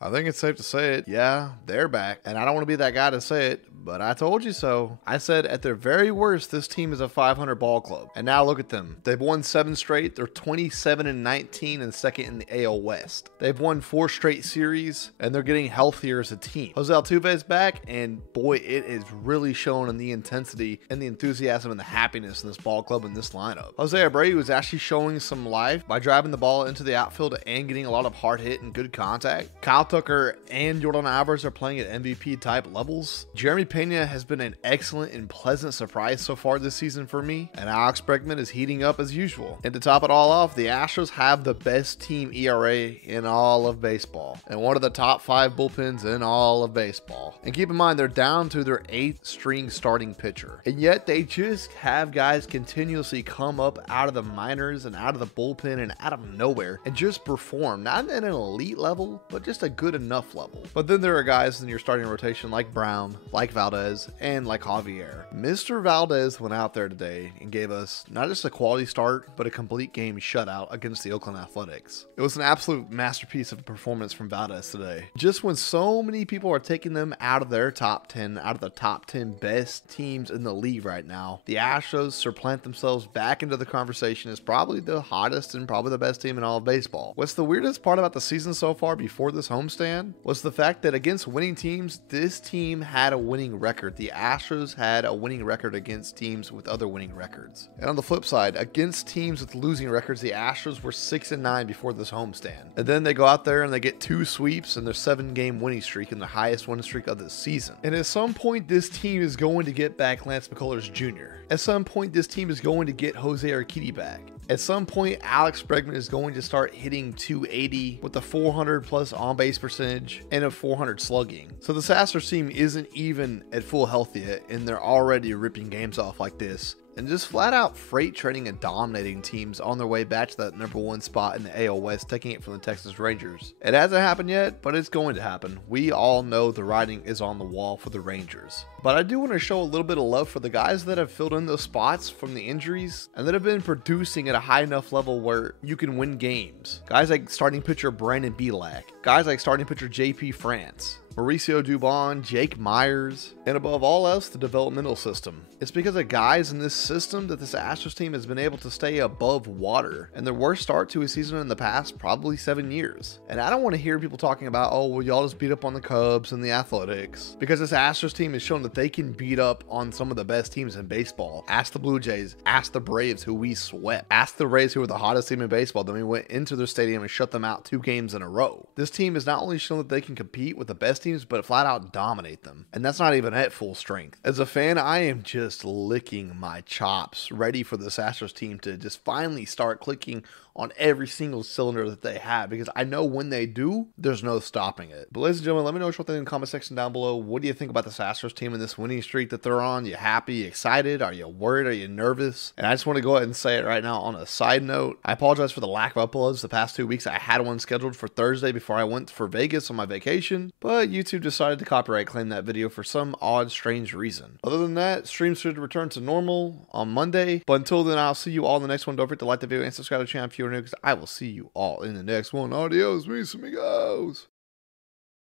I think it's safe to say it. Yeah, they're back. And I don't want to be that guy to say it, but I told you so. I said at their very worst, this team is a 500 ball club. And now look at them. They've won 7 straight. They're 27-19 and second in the AL West. They've won 4 straight series, and they're getting healthier as a team. Jose Altuve's back, and boy, it is really showing in the intensity and the enthusiasm and the happiness in this ball club and this lineup. Jose Abreu is actually showing some life by driving the ball into the outfield and getting a lot of hard hit and good contact. Kyle Tucker and Jordan Alvarez are playing at MVP type levels. Jeremy Pena has been an excellent and pleasant surprise so far this season for me, and Alex Bregman is heating up as usual. And to top it all off, the Astros have the best team ERA in all of baseball and one of the top 5 bullpens in all of baseball. And keep in mind, they're down to their 8th string starting pitcher, and yet they just have guys continuously come up out of the minors and out of the bullpen and out of nowhere and just perform, not at an elite level, but just a good enough level. But then there are guys in your starting rotation like Brown, like Valdez, and like Javier. Mr. Valdez went out there today and gave us not just a quality start, but a complete game shutout against the Oakland Athletics. It was an absolute masterpiece of a performance from Valdez today. Just when so many people are taking them out of their top 10, out of the top 10 best teams in the league right now, the Astros supplant themselves back into the conversation as probably the hottest and probably the best team in all of baseball. What's the weirdest part about the season so far before this homestand was the fact that against winning teams, this team had a winning record. The Astros had a winning record against teams with other winning records. And on the flip side, against teams with losing records, the Astros were 6-9 before this homestand. And then they go out there and they get 2 sweeps and their 7-game winning streak and the highest winning streak of the season. And at some point, this team is going to get back Lance McCullers Jr. At some point, this team is going to get Jose Urquidy back. At some point, Alex Bregman is going to start hitting 280 with a 400 plus on-base percentage and a 400 slugging. So the Astros team isn't even at full health yet, and they're already ripping games off like this and just flat out freight trading and dominating teams on their way back to that #1 spot in the AL West, taking it from the Texas Rangers. It hasn't happened yet, but it's going to happen. We all know the writing is on the wall for the Rangers. But I do want to show a little bit of love for the guys that have filled in those spots from the injuries and that have been producing at a high enough level where you can win games. Guys like starting pitcher Brandon Bielak, guys like starting pitcher JP France, Mauricio Dubon, Jake Myers, and above all else, the developmental system. It's because of guys in this system that this Astros team has been able to stay above water, and their worst start to a season in the past probably 7 years. And I don't want to hear people talking about, oh, well, y'all just beat up on the Cubs and the Athletics, because this Astros team has shown that they can beat up on some of the best teams in baseball. Ask the Blue Jays, ask the Braves, who we swept. Ask the Rays, who were the hottest team in baseball. Then we went into their stadium and shut them out 2 games in a row. This team has not only shown that they can compete with the best teams, but flat out dominate them. And that's not even at full strength. As a fan, I am just licking my chops, ready for this Astros team to just finally start clicking on every single cylinder that they have, because I know when they do, there's no stopping it. But ladies and gentlemen, let me know what you think in the comment section down below. What do you think about this Astros team and this winning streak that they're on? You happy? Excited? Are you worried? Are you nervous? And I just want to go ahead and say it right now on a side note. I apologize for the lack of uploads the past 2 weeks. I had one scheduled for Thursday before I went for Vegas on my vacation, but YouTube decided to copyright claim that video for some odd, strange reason. Other than that, streams should return to normal on Monday. But until then, I'll see you all in the next one. Don't forget to like the video and subscribe to the channel if you're new, because I will see you all in the next one. Adios, mis amigos.